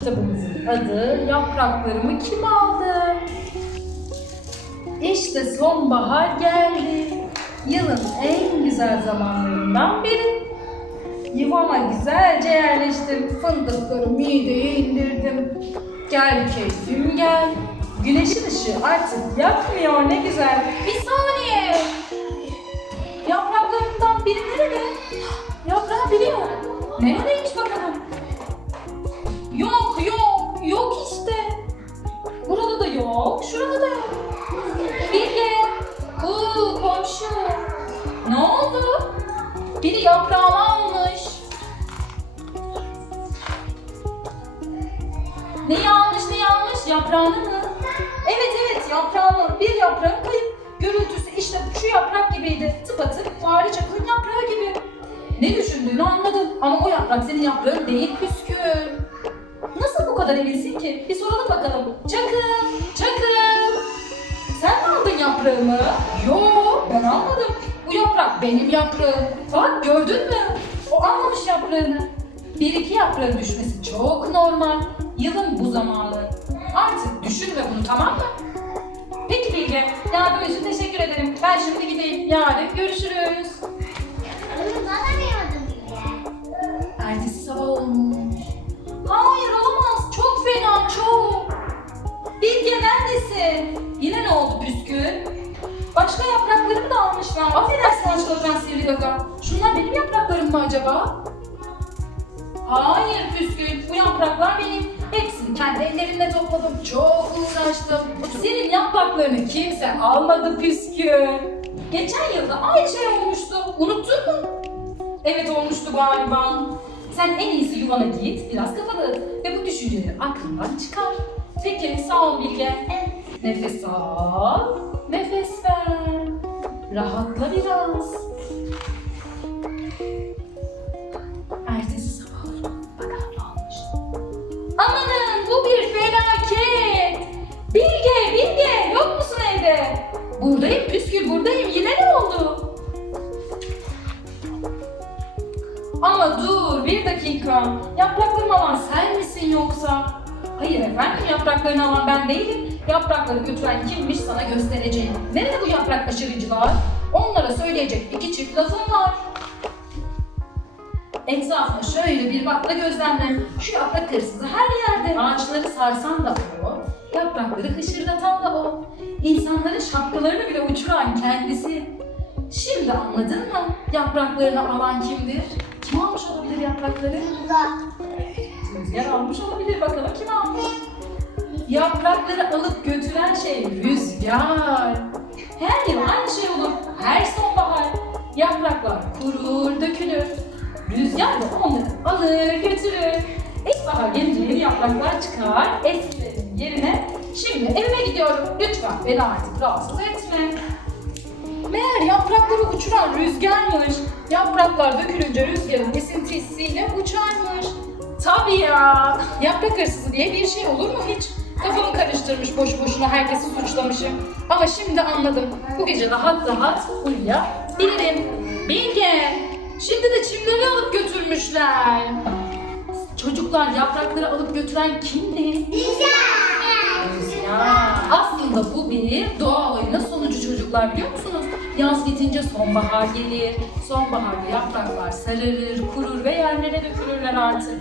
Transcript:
Kitabımızın adı Yapraklarımı Kim Aldı? İşte sonbahar geldi. Yılın en güzel zamanlarından biri. Yuvama güzelce yerleştim. Fındıkları mideye indirdim. Gel keyfim gel. Güneşin ışığı artık yakmıyor ne güzel. Bir saniye. Biri yaprağımı almış. Neyi almış, neyi almış? Yaprağını mı? Evet evet yaprağını. Bir yaprağın kayıp. Görüntüsü işte şu yaprak gibiydi. Tıpatıp fare çakılın yaprağı gibi. Ne düşündüğünü anladım. Ama o yaprak senin yaprağın değil püskül. Nasıl bu kadar eminsin ki? Bir soralım bakalım. Çakıl, çakıl. Sen mi aldın yaprağımı? Yo, ben almadım. Benim yaprağım. Bak gördün mü? O almamış yaprağını. Bir iki yaprağın düşmesi çok normal. Yılın bu zamanı. Artık düşünme bunu tamam mı? Peki Bilge, yardım için teşekkür ederim. Ben şimdi gideyim. Yarın görüşürüz. Olacağın sivri gaga. Şunlar benim yapraklarım mı acaba? Hayır püskül. Bu yapraklar benim. Hepsini kendi ellerimle topladım. Çok uğraştım. Senin yapraklarını kimse almadı püskül. Geçen yılda aynı şey olmuştu. Unuttun mu? Evet olmuştu galiba. Sen en iyisi yuvana git, biraz kafa dağıt ve bu düşünceleri aklından çıkar. Peki, sağ ol Bilge. Nefes al, nefes ver. Rahatla biraz. Ertesi sabah bakalım ne olmuş. Amanın bu bir felaket. Bilge, Bilge yok musun evde? Buradayım Püskül buradayım. Yine ne oldu? Ama dur bir dakika. Yapraklarımı alan sen? Hayır efendim yapraklarını alan ben değilim. Yaprakları götüren kimmiş sana göstereceğim. Nerede bu yaprak aşırıcılar? Onlara söyleyecek iki çift lafım var. Etrafına şöyle bir bakla gözlemle. Şu yaprak hırsızı her yerde. Ağaçları sarsan da o. Yaprakları hışırdatan da o. İnsanların şapkalarını bile uçuran kendisi. Şimdi anladın mı? Yapraklarını alan kimdir? Kim almış olabilir yaprakları? Rüzgar almış olabilir. Bakalım kim almış? Yaprakları alıp götüren şey rüzgar. Her yıl aynı şey olur. Her sonbahar. Yapraklar kurur, dökülür. Rüzgar da onları alır, götürür. İlkbahar gelince yeni yapraklar çıkar. Eskilerin yerine şimdi evime gidiyorum. Lütfen beni artık rahatsız etme. Meğer yaprakları uçuran rüzgarmış. Yapraklar dökülünce rüzgarın esintisiyle uçarmış. Tabii ya. Yaprak hırsızı diye bir şey olur mu hiç? Kafamı karıştırmış boş boşuna herkesi suçlamışım. Ama şimdi anladım. Bu gece rahat rahat uyuyabilirim. Bilge, şimdi de çimleri alıp götürmüşler. Çocuklar yaprakları alıp götüren kimdi? Rüzgar. Aslında bu bir doğa olayının sonucu çocuklar biliyor musunuz? Yaz bitince sonbahar gelir. Sonbaharda yapraklar sararır, kurur ve yerlere dökülürler artık.